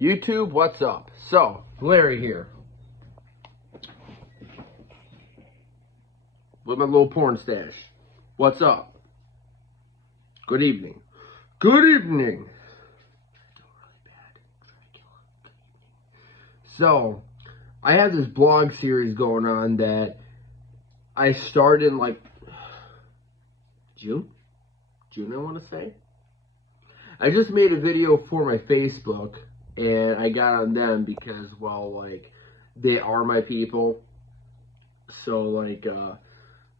YouTube, what's up? So, Larry here. With my little porn stash. What's up? Good evening. Good evening. So, I have this blog series going on that I started in like June, I want to say. I just made a video for my Facebook, and I got on them because, well, like, they are my people. So, like,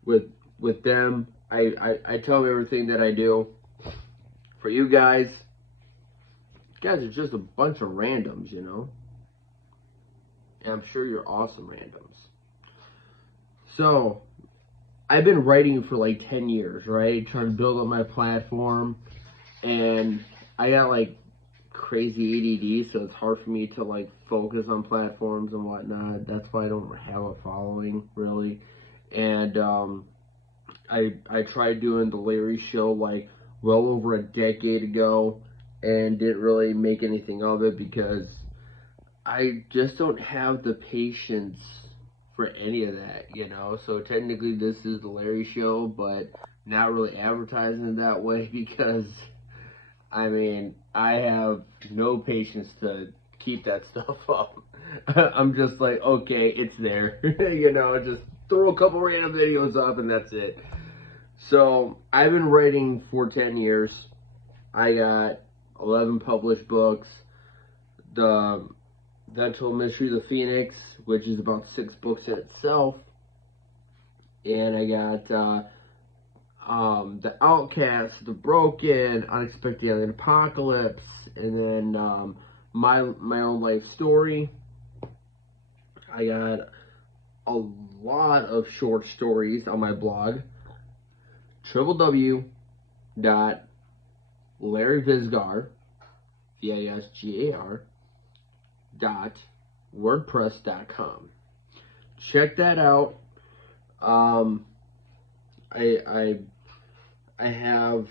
with them, I tell them everything that I do. For you guys are just a bunch of randoms, you know? And I'm sure you're awesome randoms. So, I've been writing for like 10 years, right? Trying to build up my platform. And I got like crazy ADD, so it's hard for me to like focus on platforms and whatnot. That's why I don't have a following, really. And I tried doing the Larry Show like well over a decade ago and didn't really make anything of it because I just don't have the patience for any of that, you know? So technically this is the Larry Show, but not really advertising it that way because, I mean, I have no patience to keep that stuff up. I'm just like, okay, it's there. You know, just throw a couple random videos up and that's it. So, I've been writing for 10 years. I got 11 published books. The Untold Mystery of the Phoenix, which is about 6 books in itself. And I got the Outcasts, the Broken, Unexpected Alien Apocalypse, and then my own life story. I got a lot of short stories on my blog. www.larryvisgar, V-I-S-G-A-R, .wordpress.com. Check that out. I have,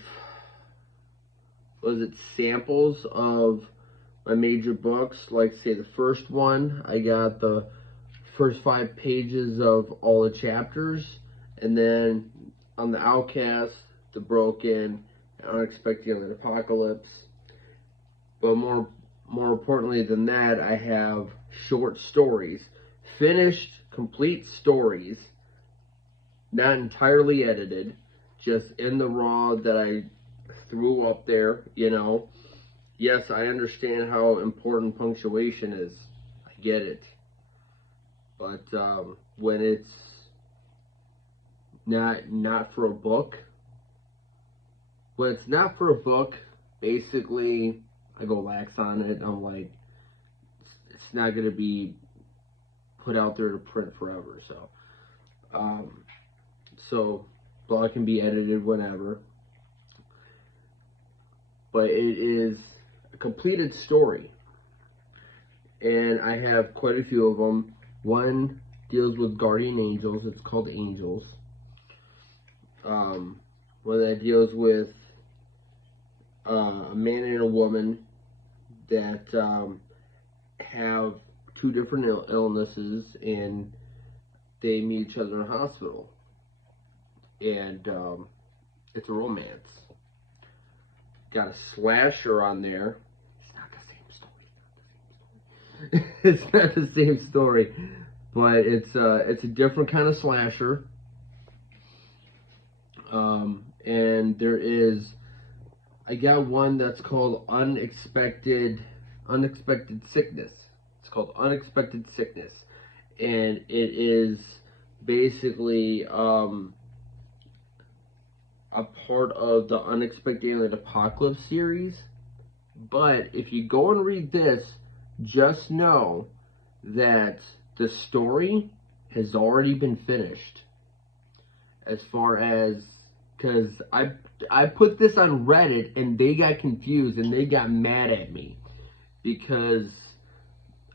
samples of my major books. Like, say, the first one, I got the first 5 pages of all the chapters, and then on the Outcasts, the Broken, Unexpected Alien Apocalypse. But more importantly than that, I have short stories, finished, complete stories, not entirely edited, just in the raw that I threw up there, you know. Yes, I understand how important punctuation is. I get it. But when it's not for a book, basically I go lax on it. I'm like, it's not going to be put out there to print forever. So blog can be edited whenever. But it is a completed story. And I have quite a few of them. One deals with guardian angels. It's called Angels. One that deals with a man and a woman that have 2 different illnesses, and they meet each other in a hospital. And it's a romance. Got a slasher on there. It's not the same story, but it's a different kind of slasher. And I got one that's called Unexpected Sickness. It's called Unexpected Sickness, and it is basically a part of the Unexpected Alien Apocalypse series. But if you go and read this, just know that the story has already been finished. As far as, because I put this on Reddit and they got confused and they got mad at me because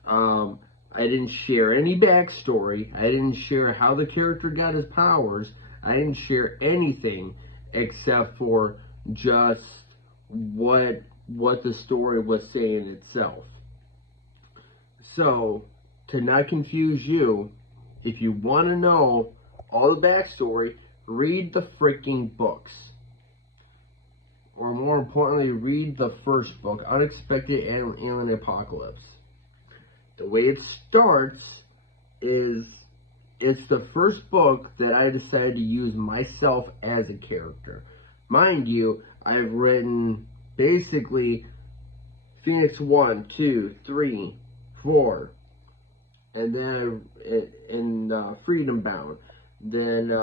I didn't share any backstory. I didn't share how the character got his powers. I didn't share anything except for just what the story was saying itself. So, to not confuse you, if you want to know all the backstory, read the freaking books. Or more importantly, read the first book, Unexpected Alien Apocalypse. The way it starts is, it's the first book that I decided to use myself as a character. Mind you, I've written basically Phoenix 1, 2, 3, 4, and then in Freedom Bound, then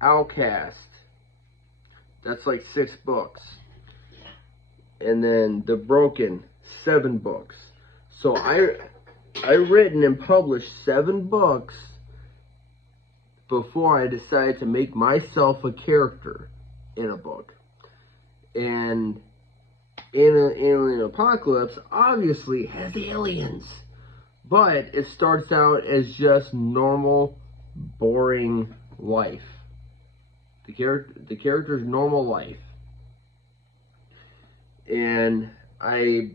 Outcast. That's like 6 books. And then The Broken, 7 books. So I written and published 7 books before I decided to make myself a character in a book. And Alien Apocalypse obviously has aliens, but it starts out as just normal, boring life. The character's normal life. And I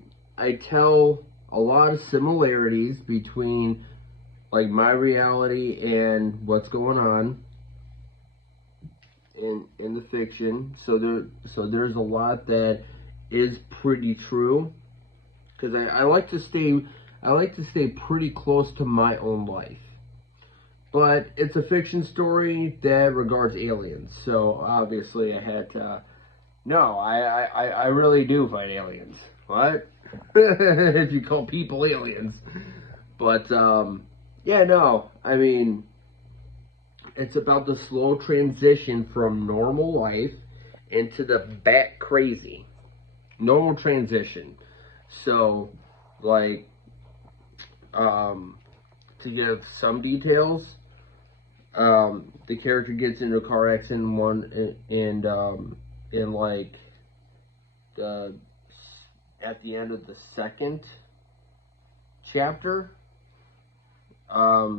tell a lot of similarities between like my reality and what's going on in the fiction. So there's a lot that is pretty true, because I like to stay pretty close to my own life. But it's a fiction story that regards aliens, so obviously I had to. No, I really do fight aliens. What? If you call people aliens. But, yeah, no. I mean, it's about the slow transition from normal life into the bat crazy. Normal transition. So, like, to give some details, the character gets into a car accident in like at the end of the second chapter,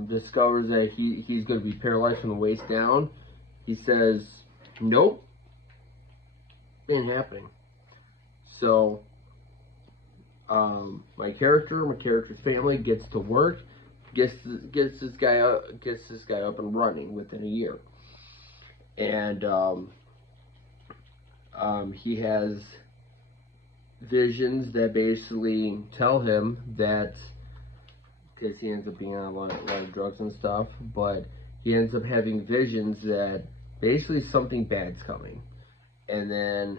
discovers that he's going to be paralyzed from the waist down. He says, "Nope, ain't happening." So my character's family gets to work, gets this guy up and running within a year, and he has visions that basically tell him that, because he ends up being on a lot of drugs and stuff, but he ends up having visions that basically something bad's coming. And then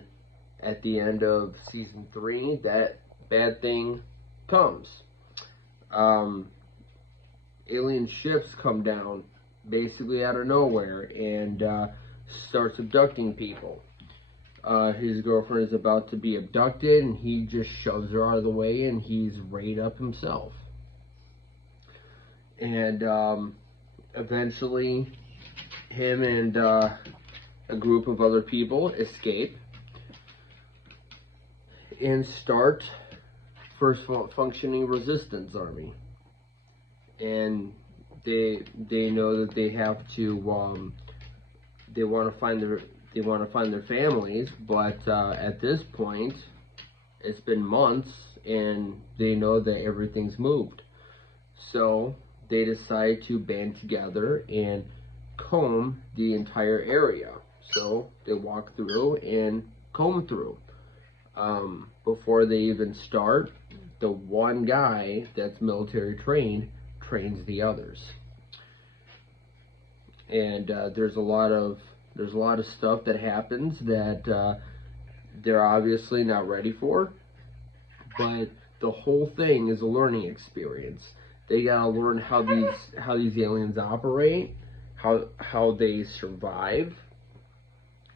at the end of season 3, that bad thing comes. Alien ships come down basically out of nowhere and starts abducting people. His girlfriend is about to be abducted, and he just shoves her out of the way, and he's rayed up himself. And eventually, him and a group of other people escape and start first functioning resistance army. And they know that they have to they want to find their families, but at this point, it's been months, and they know that everything's moved. So they decide to band together and comb the entire area. So they walk through and comb through. Before they even start, the one guy that's military trained trains the others. And there's a lot of stuff that happens that they're obviously not ready for, but the whole thing is a learning experience. They gotta learn how these aliens operate, how they survive,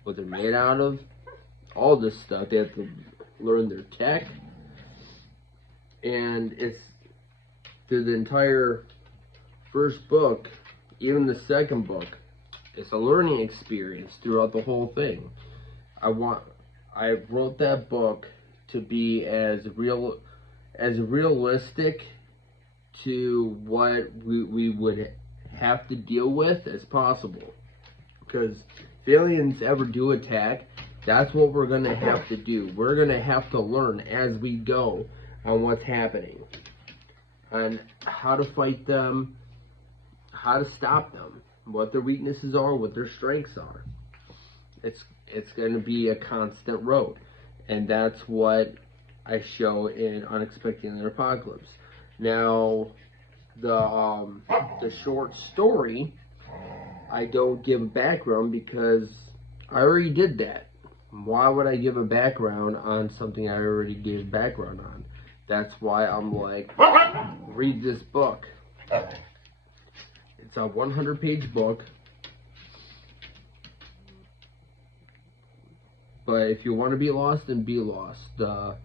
what they're made out of, all this stuff. They have to learn their tech, and it's through the entire first book, even the second book. It's a learning experience throughout the whole thing. I wrote that book to be as realistic to what we would have to deal with as possible. Because if aliens ever do attack, that's what we're going to have to do. We're going to have to learn as we go on what's happening. on how to fight them, how to stop them, what their weaknesses are, what their strengths are. It's going to be a constant road, and that's what I show in Unexpected and Apocalypse. Now, the short story, I don't give a background because I already did that. Why would I give a background on something I already gave background on? That's why I'm like, read this book. It's a 100-page book. But if you want to be lost, then be lost. The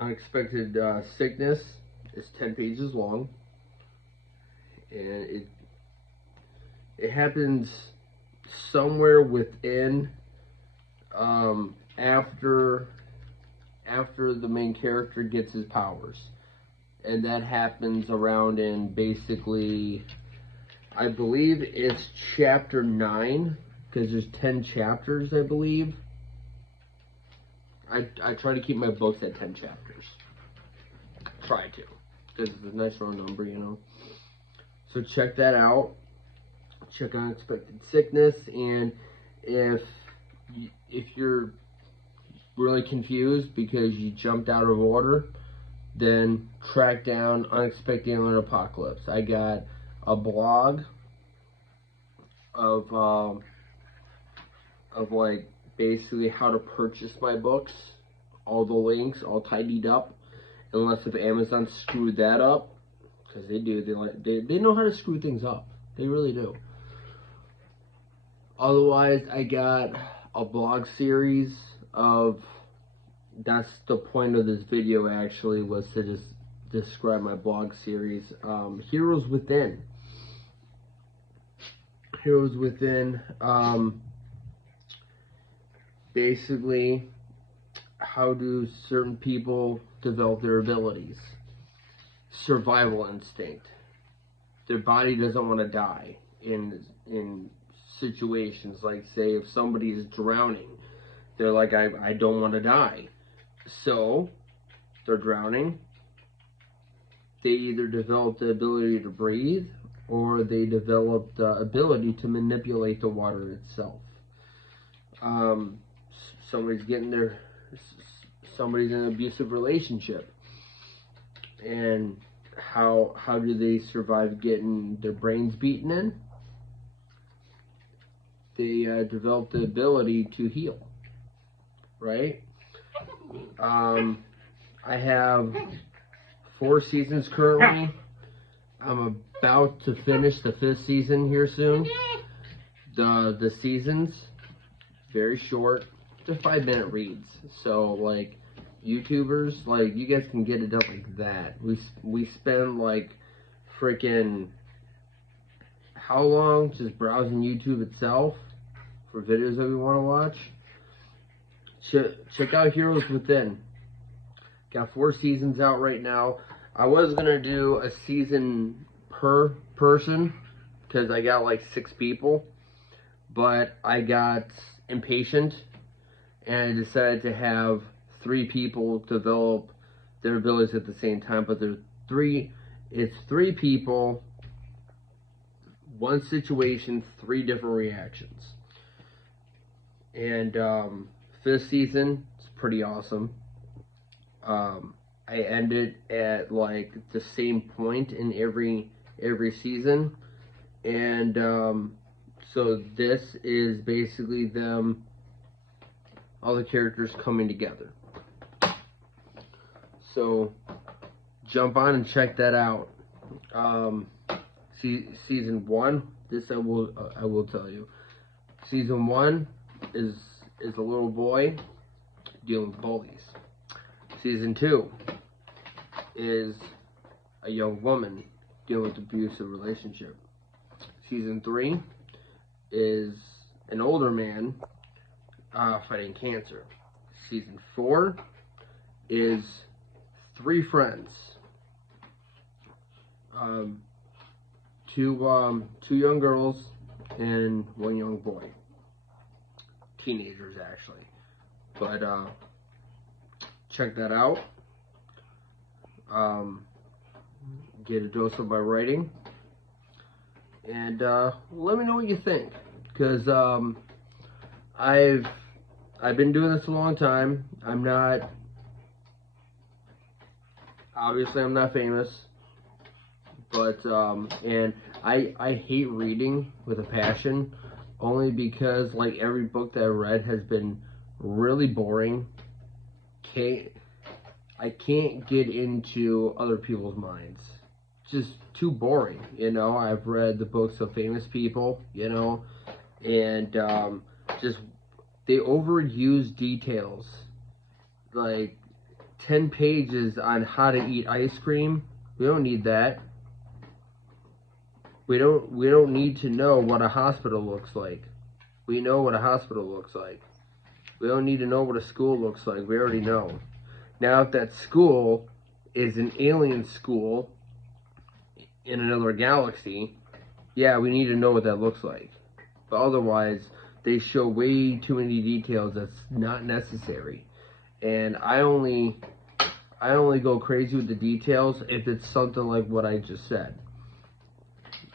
Unexpected Sickness is 10 pages long. And it happens somewhere within, after the main character gets his powers. And that happens around in basically, I believe it's chapter 9, because there's 10 chapters, I believe. I try to keep my books at 10 chapters. Try to, because it's a nice round number, you know. So check that out. Check Unexpected Sickness, and if you're really confused because you jumped out of order, then track down Unexpected and Apocalypse. I got a blog of like basically how to purchase my books, all the links all tidied up, unless if Amazon screwed that up, because they do. They know how to screw things up. They really do. Otherwise, I got a blog series of, that's the point of this video actually, was to just describe my blog series. Heroes Within. Heroes Within, basically, how do certain people develop their abilities? Survival instinct. Their body doesn't want to die in situations like, say, if somebody is drowning, they're like, I don't want to die. So, they're drowning. They either develop the ability to breathe, or they develop the ability to manipulate the water itself. Somebody's in an abusive relationship, and how do they survive getting their brains beaten in? They develop the ability to heal, right? I have 4 seasons currently. I'm about to finish the 5th season here soon. The seasons, very short, they're 5-minute reads. So like YouTubers, like you guys can get it done like that. We spend like freaking how long just browsing YouTube itself for videos that we want to watch. Check out Heroes Within. Got 4 seasons out right now. I was gonna do a season per person because I got like 6 people, but I got impatient and I decided to have 3 people develop their abilities at the same time. But it's 3 people, 1 situation, 3 different reactions. And 5th season is pretty awesome. I ended at like the same point in every season, and so this is basically them, all the characters coming together. So jump on and check that out. Season 1, this I will tell you. Season 1 is a little boy dealing with bullies. Season 2 is a young woman dealing with abusive relationship. Season 3 is an older man fighting cancer. Season 4 is 3 friends. 2 young girls and 1 young boy. Teenagers, actually. But check that out. get a dose of my writing, and let me know what you think, because I've been doing this a long time. I'm not famous, but and I hate reading with a passion, only because like every book that I read has been really boring. I can't get into other people's minds. Just too boring, you know. I've read the books of famous people, you know, and just they overuse details. Like 10 pages on how to eat ice cream. We don't need that. We don't need to know what a hospital looks like. We know what a hospital looks like. We don't need to know what a school looks like. We already know. Now, if that school is an alien school in another galaxy, yeah, we need to know what that looks like. But otherwise, they show way too many details that's not necessary. And I only go crazy with the details if it's something like what I just said.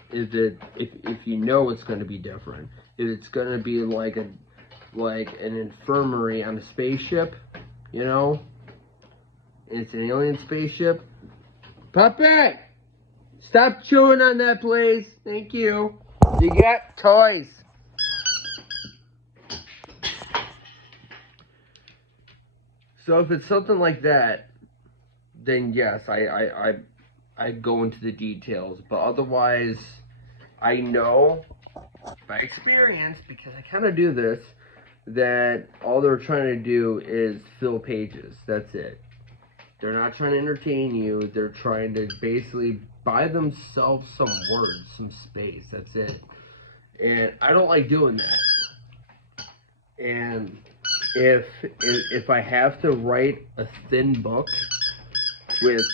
If you know it's going to be different. If it's going to be like an infirmary on a spaceship, you know, and it's an alien spaceship. Puppet! Stop chewing on that, please. Thank you. You got toys. So if it's something like that, then yes, I go into the details. But otherwise, I know by experience, because I kind of do this, that all they're trying to do is fill pages. That's it. They're not trying to entertain you. They're trying to basically buy themselves some words, some space. That's it. And I don't like doing that. And if I have to write a thin book with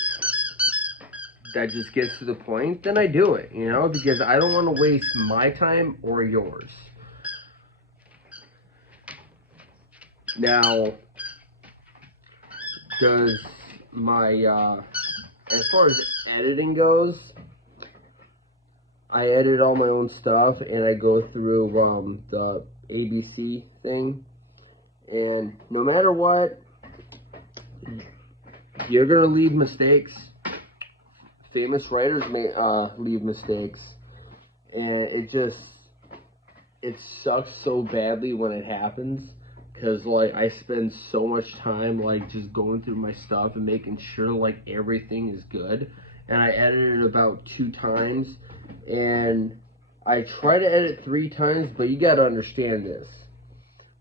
that just gets to the point, then I do it, you know, because I don't want to waste my time or yours. Now, does my as far as editing goes, I edit all my own stuff, and I go through the ABC thing, and no matter what, you're gonna leave mistakes. Famous writers may leave mistakes, and it sucks so badly when it happens, because like I spend so much time like just going through my stuff and making sure like everything is good, and I edited about 2 times, and I try to edit 3 times, but you got to understand this.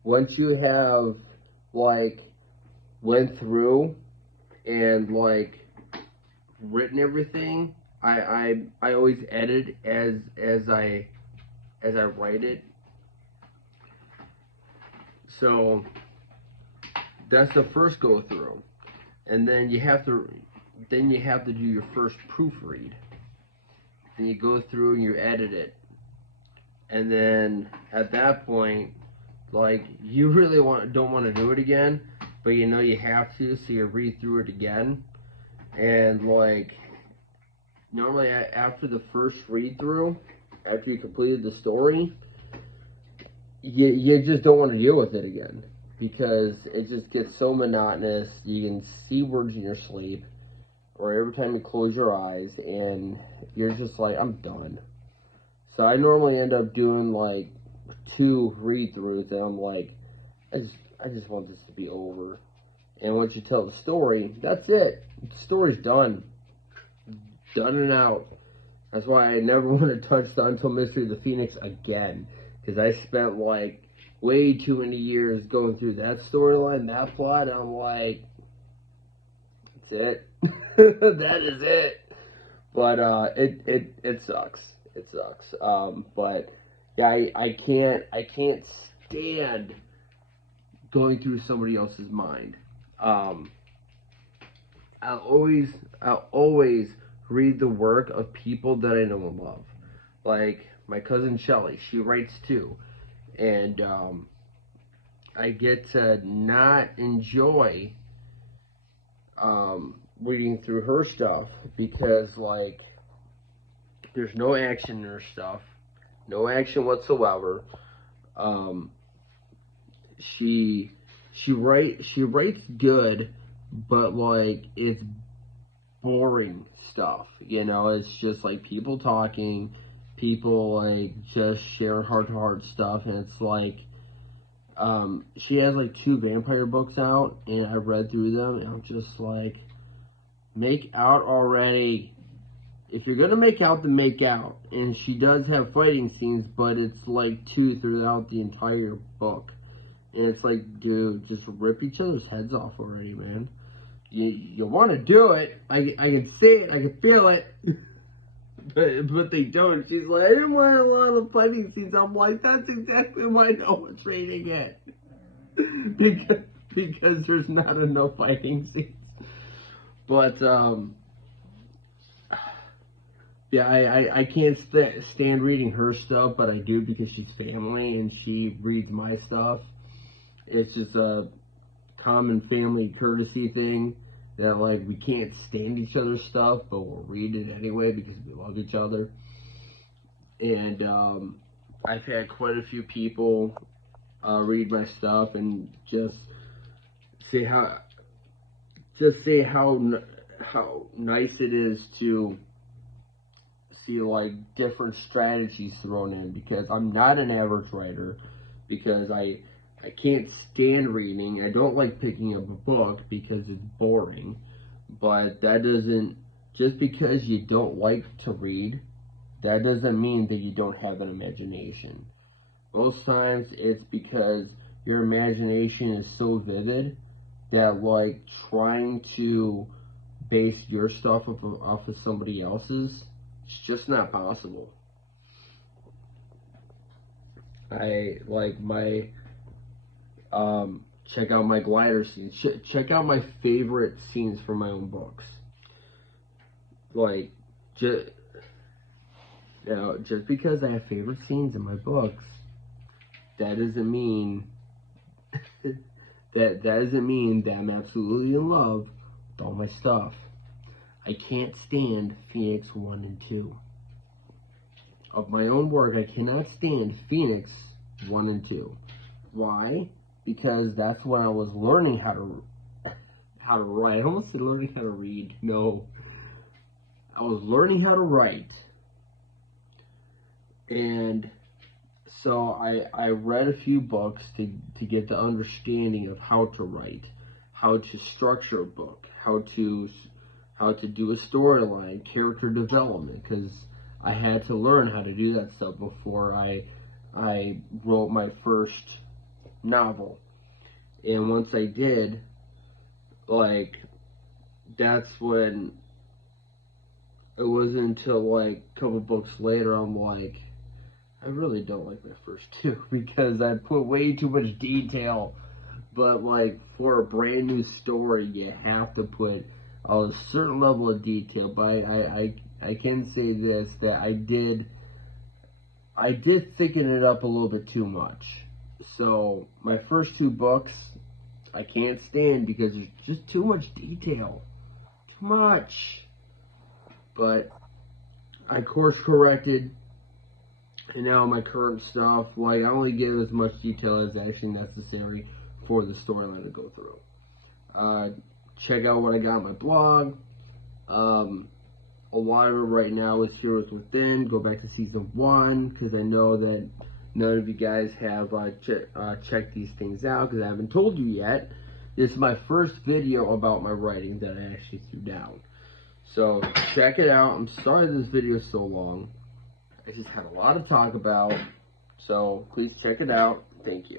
Once you have like went through and like written everything, I always edit as I write it. So that's the first go through, and then you have to do your first proofread. Then you go through and you edit it, and then at that point, like you really don't want to do it again, but you know you have to, so you read through it again. And like normally after the first read through, after you completed the story, you just don't want to deal with it again, because it just gets so monotonous. You can see words in your sleep or every time you close your eyes, and you're just like, I'm done. So I normally end up doing like 2 read throughs, and I'm like, I just want this to be over. And once you tell the story, that's it. The story's done. Done and out. That's why I never want to touch the Untold Mystery of the Phoenix again. Because I spent like way too many years going through that storyline, that plot, and I'm like, that's it. That is it. But it sucks. It sucks. But yeah, I can't stand going through somebody else's mind. I'll always read the work of people that I know and love. Like my cousin Shelly, she writes too. And I get to not enjoy reading through her stuff because, like, there's no action in her stuff. No action whatsoever. She writes good, but, like, it's boring stuff. You know, it's just, like, people talking, people, like, just sharing heart-to-heart stuff, and it's, like, she has, like, 2 vampire books out, and I read through them, and I'm just like, make out already. If you're gonna make out, then make out. And she does have fighting scenes, but it's, like, 2 throughout the entire book. And it's like, dude, just rip each other's heads off already, man. You want to do it. I can see it. I can feel it. but they don't. She's like, I didn't want a lot of fighting scenes. I'm like, that's exactly why no one's reading it. because there's not enough fighting scenes. But, yeah, I can't stand reading her stuff, but I do because she's family and she reads my stuff. It's just a common family courtesy thing that, like, we can't stand each other's stuff, but we'll read it anyway because we love each other. And I've had quite a few people read my stuff and just say how nice it is to see, like, different strategies thrown in, because I'm not an average writer, because I can't stand reading. I don't like picking up a book because it's boring. But that doesn't, just because you don't like to read, that doesn't mean that you don't have an imagination. Most times it's because your imagination is so vivid that, like, trying to base your stuff off of somebody else's, it's just not possible. I like my check out my glider scenes. Check out my favorite scenes from my own books. Like, just because I have favorite scenes in my books, that doesn't mean that I'm absolutely in love with all my stuff. I can't stand Phoenix 1 and 2. Of my own work, I cannot stand Phoenix 1 and 2. Why? Because that's when I was learning how to write. I almost said learning how to read. No. I was learning how to write. And so I read a few books to get the understanding of how to write, how to structure a book, how to do a storyline, character development, because I had to learn how to do that stuff before I wrote my first novel. And once I did, like, that's when it wasn't until, like, a couple books later I'm like, I really don't like my first 2 because I put way too much detail. But, like, for a brand new story, you have to put a certain level of detail. But I can say this, that I did thicken it up a little bit too much. So my first 2 books I can't stand because there's just too much detail. Too much. But I course corrected, and now my current stuff, like, I only give as much detail as actually necessary for the storyline to go through. Check out what I got on my blog. A lot of it right now is Heroes Within. Go back to season 1, because I know that none of you guys have checked these things out, because I haven't told you yet. This is my first video about my writing that I actually threw down. So check it out. I'm sorry this video is so long. I just had a lot to talk about. So please check it out. Thank you.